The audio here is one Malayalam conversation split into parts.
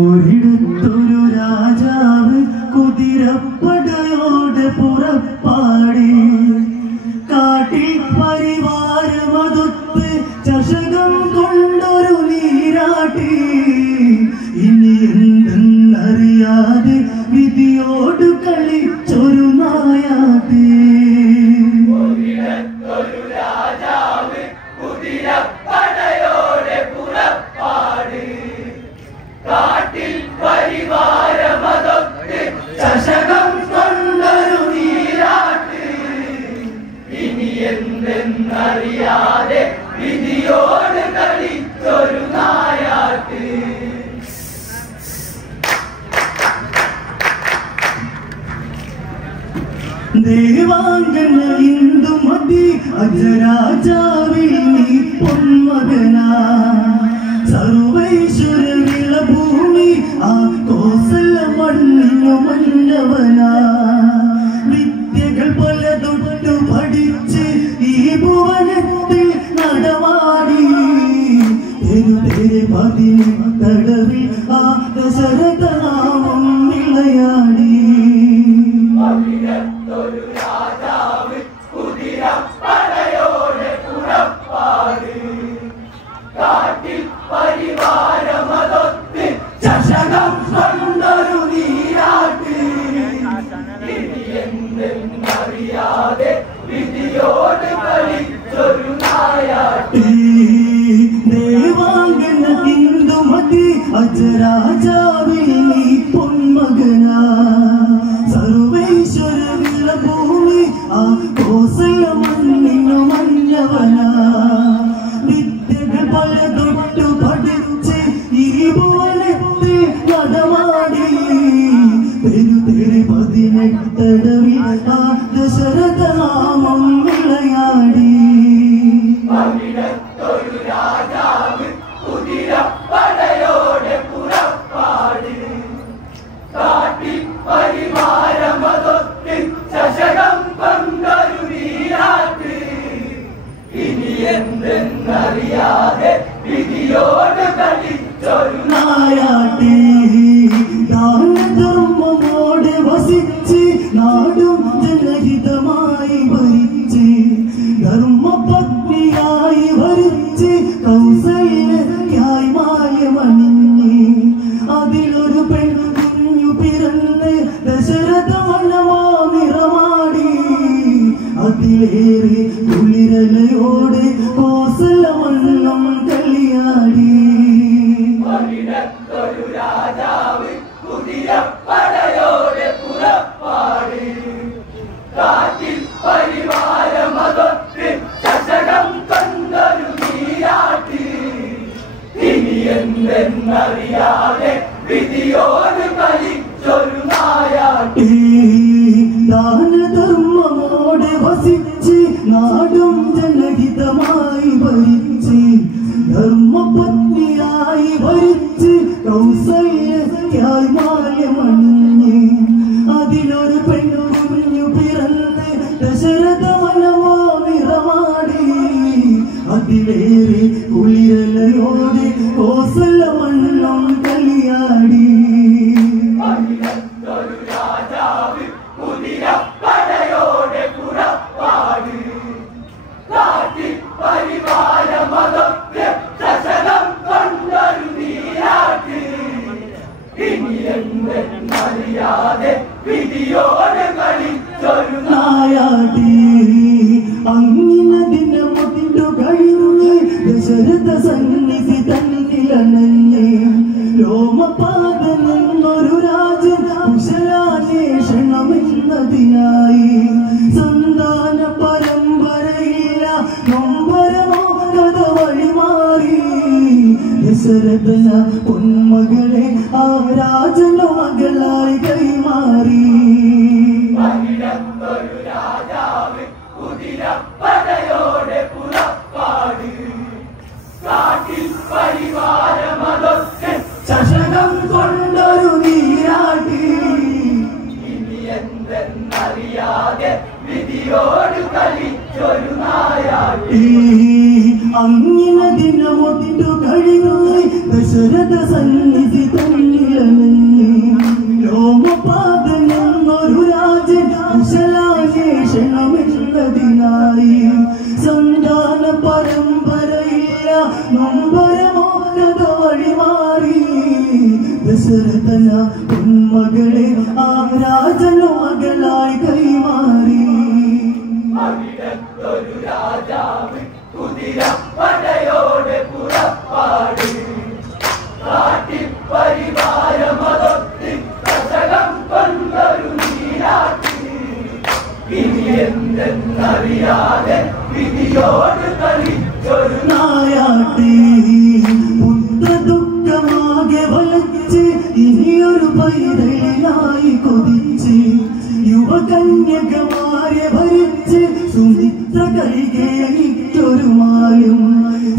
ഒരിടത്തൊരു രാജാവ് കുതിരപ്പടയോടെ പുറപ്പാടി കാട്ടിൽ പരിവാരമതൊത്ത് ചഷകം കൊണ്ടൊരു നീരാട്ടി ഇനി എന്തെന്നറിയാതെ വിധിയോട് കളിച്ചൊരു നായാട്ടി ഒരിടത്തൊരു രാജാവ് കുതിരപ്പടയോടെ പുറപ്പാടി കാട്ടിൽ പരിവാരമതൊത്ത് ചഷകം കൊണ്ടൊരു നീരാട്ട് ഇനി എന്തെന്നറിയാതെ വിധിയോട് കളിച്ചൊരു നായാട്ട് ദേവാംഗന ഇന്ദുമതി അജരാജാവിൽ നീ പൊന്മകനാ സർവൈശ്വര വിളഭൂമി ആ കോസല മണ്ണിനു മന്നവനാ വിദ്യകൾ പലതൊട്ടു പഠിച്ച് ഈ ഭുവനത്തിൽ നടമാടി പതിനെട്ടടവിൽ ആ ദശരഥനാമം വിളയാടി ഒരിടത്തൊരു രാജാവ് കുതിരപ്പടയോടെ പുറപ്പാടി കാട്ടിൽ പരിവാരമതൊത്ത് ചഷകം കൊണ്ടൊരു നീരാട്ട് ഇനി എന്തെന്നറിയാതെ വിധിയോട് കളിച്ചൊരു നായാട്ട് ദേവാംഗന ഇന്ദുമതി അജരാജാവിൽ നീ പൊന്മകനാ സർവൈശ്വര വിളഭൂമി ആ കോസല മണ്ണിനു മഞ്ഞവനാ വിദ്യകൾ പലതൊട്ടു പഠിച്ച് ഈ ഭുവനത്തിൽ നടമാടി പതിനെട്ടടവിൽ ആ ദശരഥനാമം വിളയാടി ഒരിടത്തൊരു രാജാവ് കുതിരപ്പടയോടെ പുറപ്പാടി കാട്ടിൽ പരിവാരമതൊത്ത് ചഷകം കൊണ്ടൊരു നീരാട്ട് ഇനി എന്തെന്നറിയാതെ വിധിയോട് കളിച്ചൊരു നായാട്ടി ദാനധർമ്മമോടെ വസിച്ച് നാടും ജനഹിതമായി ഭരിച്ച് ധർമ്മപത്നിയായി ഭരിച്ച് കൗസല്യക്കായി മായമണിഞ്ഞ് അതിലൊരു പെൺകുഞ്ഞു പിറന്ന് ദശരഥവനമാ നിറമാടി അതിലേറെ കുളിരലയോടെ കോസലവണ്ണം കളിയാടി ഒരിടത്തൊരു രാജാവ് കുതിരപ്പടയോടെ പുറപ്പാടി കാട്ടിൽ പരിവാരമതൊത്ത് ചഷകം കൊണ്ടൊരു നീരാട്ട് ഇനി എന്തെന്നറിയാതെ വിധിയോട് കളിച്ചൊരു നായാട്ട് ദാനധർമ്മമോടെ വസിച്ച് നാടും ജനഹിതമായി ഭരിച്ച് ധർമ്മപത്നിയായി ഭരിച്ച് കൗസല്യക്കായി മായമണിഞ്ഞ് അതിലൊരു പെൺകുഞ്ഞു പിറന്ന് ദശരഥവനമോ നിറമാടി അതിലേറെ കുളിരലയോടെ കോസലവണ്ണം കളിയാടി ഒരിടത്തൊരു രാജാവ് കുതിരപ്പടയോടെ പുറപ്പാടി കാട്ടിൽ പരിവാരമതൊത്ത് ചഷകം കൊണ്ടൊരു നീരാട്ട് ഇനി എന്തെന്നറിയാതെ വിധിയോട് കളിച്ചൊരു നായാട്ടി അങ്ങനെ ദിനമൊത്തിട്ടു കഴിഞ്ഞ് ദശരഥ സന്നിധി തന്നിലണഞ്ഞ് രോമപാതനെന്നൊരു രാജൻ കുശലാന്വേഷണമെന്നതിനായി സന്താന പരമ്പരയില്ല നൊമ്പരമോ കഥ വഴിമാറി ദശരഥന പൊന്മകളെ ആ രാജന്റെ മകളായി കൈമാറി ഒരിടത്തൊരു രാജാവ് കുതിരപ്പടയോടെ പുറപ്പാടി കാട്ടിൽ പരിവാരമതൊത്ത് ചഷകം കൊണ്ടൊരു നീരാട്ടി ഇനി എന്തെന്നറിയാതെ വിധിയോട് കളിച്ചൊരു നായാട്ട് അങ്ങനെ ദിനമൊത്തിട്ടു കഴിഞ്ഞു ദശരഥ സന്നിധി തന്നിൽ നൊമ്പരമോ കഥ വഴിമാറി ദശരഥന പൊന്മകളെ ആ രാജനു മകളായി കൈമാറി അവിടത്തൊരു രാജാവ് കുതിരപ്പടയോടെ പുറപ്പാട് കാട്ടിപ്പരിവാരമതൊത്തി ദശകം കൊണ്ടൊരു നീരാട്ടി ഇനി എന്തെന്നറിയാതെ വിധിയോട് കളിച്ചൊരു നായാട്ടി ദുഃഖമാകെ വലച്ച് ഇനിയൊരു പൈതലിനായി കൊതിച്ച് യുവകന്യകമാരെ ഭരിച്ച് സുമിത്ര കൈകേയിക്കൊരു മായും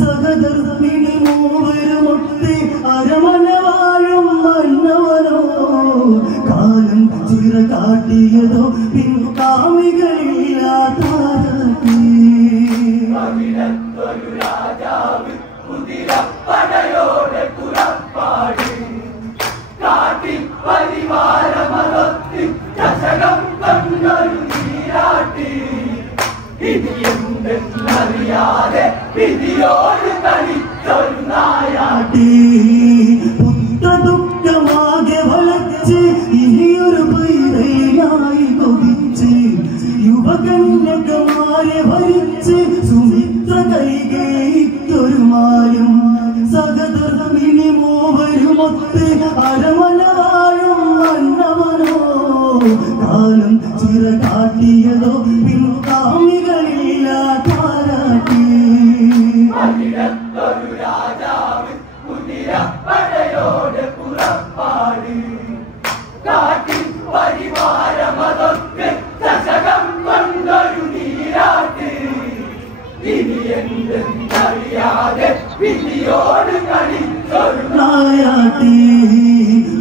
സഹധർമ്മിണി മൂവരുമൊട്ടി അരമന വാഴും മന്നവനോ കാലം ചിറ കാട്ടിയതോ പിൻകാമികളില്ലാതാക്കി അവിടത്തൊരു രാജാവ് കുതിരപ്പടയോടെ പുറപ്പാട് കാട്ടിൽ പരിവാരമതൊത്തി ദശകം കൊണ്ടൊരു നീരാട്ടി ഇനി എന്തെന്നറിയാതെ വിധിയോട് കളിച്ചൊരു നായാട്ടി ദുഃഖമാകെ വളച്ച് ഇനിയൊരു പൈതലിനായി കൊതിച്ച് യുവകന്യകമാരെ ഭരിച്ച് സുമിത്ര കൈകേയിക്കൊരു മായും സഹധർമ്മിണി മൂവരുമൊത്ത് അരമന വാഴും മന്നവനോ കാലം ചിറ കാട്ടിയതോ പിൻകാമികളില്ലാതാരാട്ടി അവിടത്തൊരു രാജാവ് കുതിരപ്പടയോടെ പുറപ്പാട് കാട്ടിൽ പരിവാരമതൊക്കെ ദശകം കൊണ്ടൊരു നീരാട്ട് ഇനി എന്തെന്നറിയാതെ വിധിയോട് കളിച്ചൊരു നായാട്ടി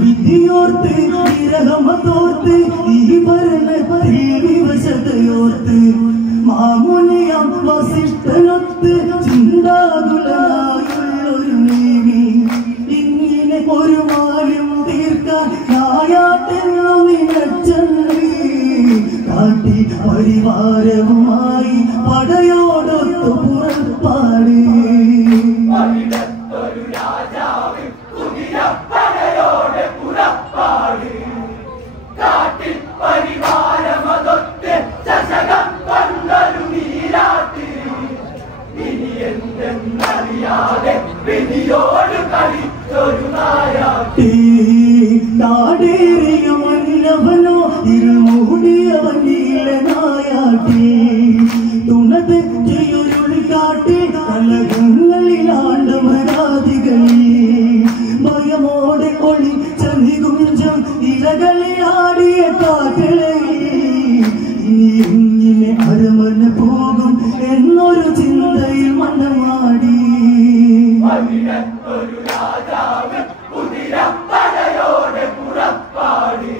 വിധിയോർത്ത് വിരഹമതോർത്ത് ഈ ഭരണത്തിൽ വിവശതയോർത്ത് മാമുനിയാം വസിഷ്ഠനൊത്ത് ചിന്താകുലനായുള്ളൊരു നീമി ഇങ്ങനെ ഒരു മാലും തീർക്കാൻ നായാട്ടെന്നു നിനച്ചെന്നീ കാട്ടി പരിവാരവുമായി പടയോടൊത്തു പുറപ്പാട് അവിടത്തൊരു രാജാവ് കുതിരപ്പടയോടെ പുറപ്പാട് കാട്ടിൽ പരിവാരമതൊക്കെ ദശകം കൊണ്ടൊരു നീരാട്ട് ഇനി എന്തെന്നറിയാതെ വിധിയോട് കളിച്ചൊരു നായാട്ടി നാടേറിയ മന്നവനോ ഇരുമൂടിയവനിലെ നായാട്ടി തുണതെറ്റിയൊരുളി കാട്ടി കലകങ്ങളിലാണ്ട് മൃഗാദികളിൽ ഭയമോടെ ഒളിച്ച നികുഞ്ചം ഇലകളിലാടിയ കാറ്റളയിൽ ഇനി എങ്ങനെ അരമന പോകും എന്നൊരു ചിന്തയിൽ മനമാടി അവിടത്തൊരു രാജാവ് കുതിരപ്പടയോടെ പുറപ്പാട്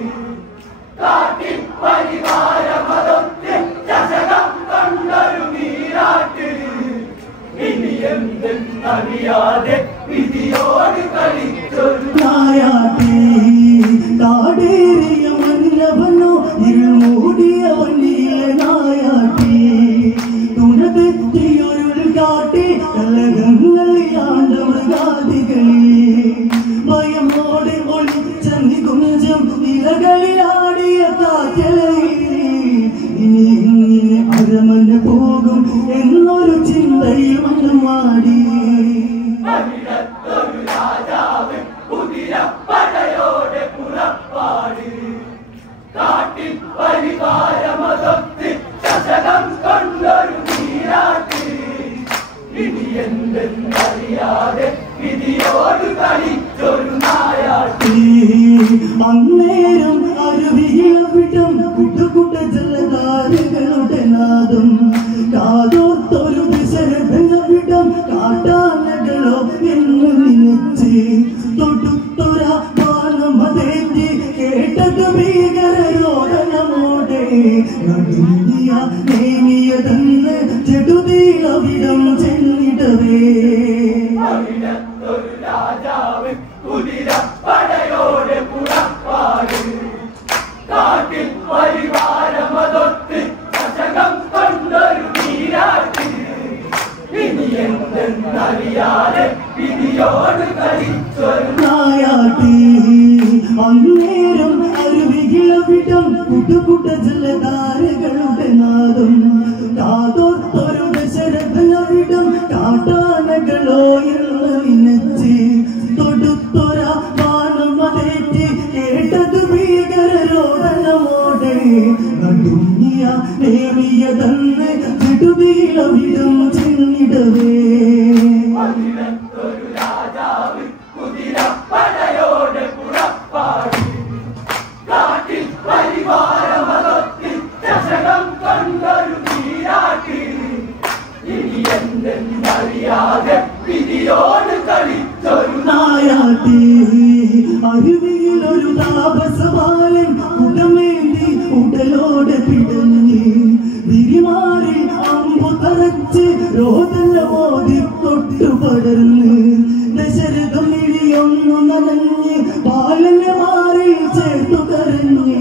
കാട്ടിൽ പരിവാരമതൊക്കെ ദശകം കൊണ്ടൊരു നീരാട്ട് ഇനി എന്തെന്നറിയാതെ വിധിയോട് കളിച്ചൊരു നായാട്ടി കാടേറിയ മന്നവനോ ഇരുമൂടിയവനിലെ നായാട്ടി തുണതെറ്റിയൊരുൾ കാട്ടി കലകങ്ങളിലാണ്ട് മൃഗാദികളിൽ ഭയമോടെ ഒളിച്ച നികുഞ്ചം ഇലകളിലാടിയ കാറ്റലയിൽ ഇനി ഇങ്ങനെ അരമന പോകും എന്നൊരു ചിന്തയിൽ മനമാടി അവിടത്തൊരു രാജാവ് കുതിരപ്പടയോടെ പുറപ്പാട് കാട്ടിൽ പരിവാരമതൊത്ത് ദശകം കൊണ്ടൊരു നീരാട്ട് ഇനി എന്തെന്നറിയാതെ വിധിയോട് കളിച്ചൊരു നായാട്ടി അന്നേരം അരുവിയിലവിടം കുട്ടുകുട്ട ജലധാരകളുടെ നാദം കാതോത്തൊരു ദിശരഥനവിടം കാട്ടാനകളോ എന്ന് നിനച്ച് തൊടുത്തൊര പാനമതേറ്റി കേട്ടത് ഭീകരരോധനമോടെ നടുങ്ങിയ നേമിയതെന്ന് ചെടുതീളവിടം ചെന്നിടവേ അവിടത്തൊരു രാജാവ് കുതിരപ്പടയോടെ പുറപ്പാട് കാട്ടിൽ പരിവാരമതൊത്ത് ദശകം കൊണ്ടൊരു നീരാട്ട് ഇനി എന്തെന്നറിയാ എന്നറിയാതെ വിധിയോട് കളിച്ചൊരു നായാട്ടി അന്നേരം അരുവികിളവിടം കുട്ടുകുട്ട ജലധാരകളുടെ നാദം കാതോർത്തൊരു ദശരഥനവിടം കാട്ടാനകളോ എന്ന് നിനച്ച് തൊടുത്തൊര വാനം അതേറ്റി കേട്ടത് ഭീകരരോധനമോടെ നടുങ്ങിയ നേമിയതന്ന് ചുടുതീളവിടം ചെന്നിടവേ അതിനൊരു രാജാവ് കുതിരപ്പടയോടെ പുറപ്പാടി കാട്ടിൽ പരിവാരമതൊത്തി ചഷകം കൊണ്ടൊരു നീരാട്ടി ഇനി എന്തെന്നറിയാതെ വിധിയോട് കളിച്ചൊരു നായാട്ടി അരുവിയിലൊരു താപസബാലൻ ഉടമേന്തി ഉടലോടെ പിടഞ്ഞ് വിരിമാറി അമ്പു തറച്ച് രോദന മോദി തൊട്ടു പടർന്ന് ദശരഥം ഇഴിയൊന്നു നനഞ്ഞ് ബാലനെ മാറി ചേർത്തു കരഞ്ഞ്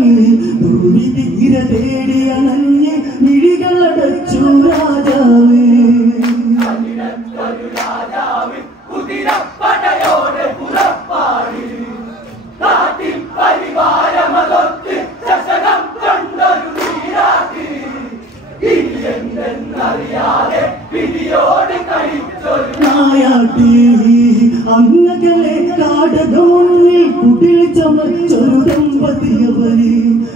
ദുർവിധി ഇര തേടി അണഞ്ഞ് മിഴികളടച്ചു രാജാവേ അതിനൊരു രാജാവ് കുതിരപ്പടയോടെ പുറപ്പാടി കാട്ടിൽ പരിവാരമതൊത്ത് ചഷകം കൊണ്ടൊരു നീരാട്ടി ഇനി എന്തെന്നറിയാതെ വിധിയോട് കളിച്ചൊരു നായാട്ടി അങ്ങകളെ കാടകമുന്നിൽ കുടിൽ ചമച്ചൊരു ദമ്പതിയവര്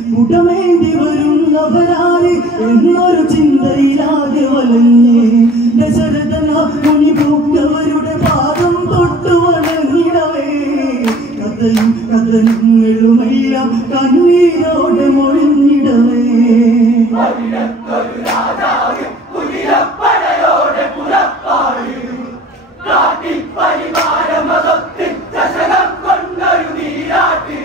കുടമേന്തി വരുന്നവരായി എന്നൊരു ചിന്തയിലാകെ വലഞ്ഞ് ദശരഥന മുനി പൂക്കവരുടെ പാദം തൊട്ടു വണങ്ങിടവേ കഥയും കഥനങ്ങളുമെല്ലാം കണ്ണീരോടെ മൊഴിഞ്ഞിടവേ അതിനൊരു രാജാവ് കുതിരപ്പടയോടെ പുറപ്പാടി കാട്ടിൽ പരിവാരമതൊത്ത് ചഷകം കൊണ്ടൊരു നീരാട്ടി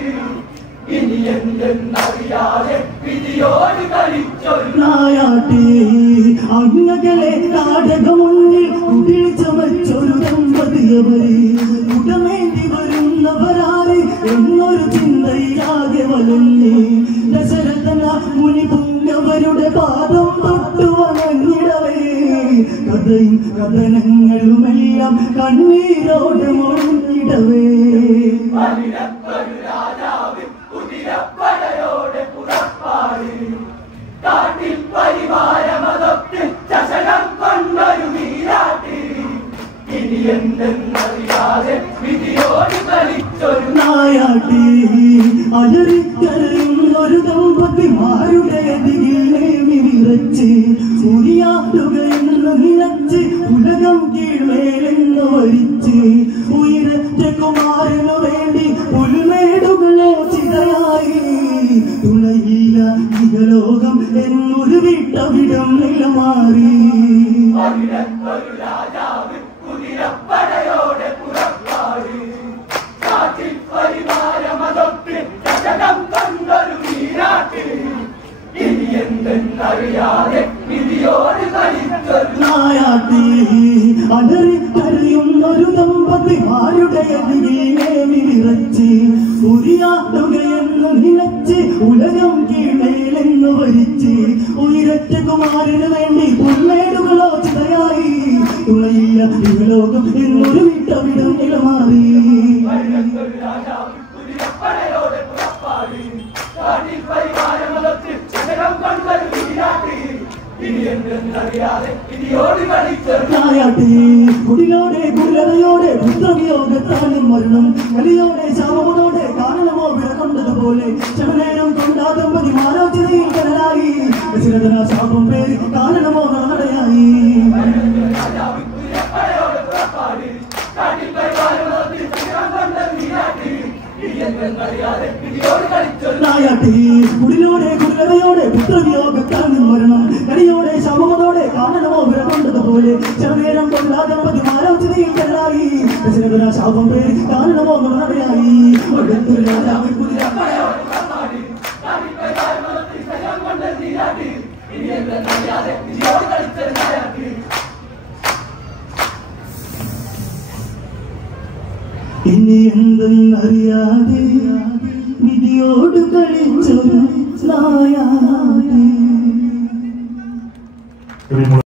ഇനി എന്തെന്നറിയാതെ വിധിയോട് കളിച്ചൊരു നായാട്ടി അങ്ങകളെ നാടകമുന്നിൽ കുടിൽ ചമച്ചൊരു ദമ്പതിയവര് ഉടമേന്തി വരുന്നവരായി എന്നൊരു ചിന്തയിലാകെ വലഞ്ഞ് ദശരഥന മുനി പുങ്കവരുടെ പാദം തൊട്ടു വണങ്ങിടവേ കഥയും കഥനങ്ങളുമെല്ലാം കണ്ണീരോടെ മൊഴിഞ്ഞിടവേ അതിനൊരു രാജാവ് കുതിരപ്പടയോടെ പുറപ്പാടി കാട്ടിൽ പരിവാരമതൊത്ത് ചഷകം കൊണ്ടൊരു നീരാട്ടി ഇനി എന്തെന്നറിയാതെ വിധിയോട് കളിച്ചൊരു നായാട്ടി അലറിക്കരയുന്നൊരു ദമ്പതിമാരുടെ അരികിൽ നേമി വിറച്ച് ഉരിയാടുകയെന്ന് നിലച്ച് ഉലകം കീഴ്മേലെന്ന് വരിച്ച് ഉയരറ്റ കുമാരനു വേണ്ടി പുൽമേടുകളോ ചിതയായി തുണയില്ല ഇഹലോകം എന്നൊരു വിട്ടവിടം നിലമാറി അതിനൊരു രാജാവ് കുതിരപ്പടയോടെ പുറപ്പാടി കാട്ടിൽ പരിവാരമതൊത്ത് ചഷകം കൊണ്ടൊരു നീരാട്ടി ഇനി എന്തെന്നറിയാതെ വിധിയോട് കളിച്ചൊരു നായാട്ടി അലറിക്കരയുന്നൊരു ദമ്പതിമാരുടെ അരികിൽ നേമി വിറച്ച് ഉരിയാടുകയെന്ന് നിലച്ച് ഉലകം കീഴ്മേലെന്ന് വരിച്ച് ഉയരറ്റ കുമാരന് വേണ്ടി പുൽമേടുകളോ ചിതയായി തുണയില്ല ഇഹലോകം എന്നൊരു വിട്ടവിടം നിലമാറി അതിനൊരു രാജാവ് കുതിരപ്പടയോടെ പുറപ്പാടി കാട്ടിൽ പരിവാരമതൊത്ത് ചഷകം കൊണ്ടൊരു നീരാട്ടി ഇനി എന്തെന്നറിയാതെ വിധിയോട് കളിച്ചൊരു നായാട്ടി കുടിലോടെ കുലതയോടെ പുത്രവിയോഗത്താലും മരണം കലിയോടെ ശാപമോടെ കാരണമോ വിറകൊണ്ടതുപോലെ ശമനേരം കൊണ്ടാ ദമ്പതി മാനോചിതയിൽ കടലായി ദശരഥന ശാപം പേര് കാരണമോ നടയായി രാജാവ് കുതിരപ്പടയോടെ പുറപ്പാടി കാട്ടിൽ പരിവാരമതൊത്ത് ചഷകം കൊണ്ടൊരു നീരാട്ടി ഇനി എന്തെന്നറിയാതെ വിധിയോട് കളിച്ചൊരു നായാട്ടി കുടിലോടെ കുലതയോടെ പുത്രവിയോഗത്താലും മരണം കലിയോടെ ശാപമോടെ കാരണമോ വിറകൊണ്ടതുപോലെ ശമനേരം കൊണ്ടാ ദമ്പതി മാനോചിതയിൽ കടലായി ദശരഥന ശാപം പേര് കാരണമോ നടയായി ഒടുത്തൊരു രാജാവ് കുതിരപ്പടയോടെ പുറപ്പാടി കാട്ടിൽ പരിവാരമതൊത്ത് ചഷകം കൊണ്ടൊരു നീരാട്ടി ഇനി എന്തെന്നറിയാതെ വിധിയോട് കളിച്ചൊരു നായാട്ടി ഇനി എന്തെന്നറിയാതെ വിധിയോട് കളിച്ചൊരു നായാട്ടി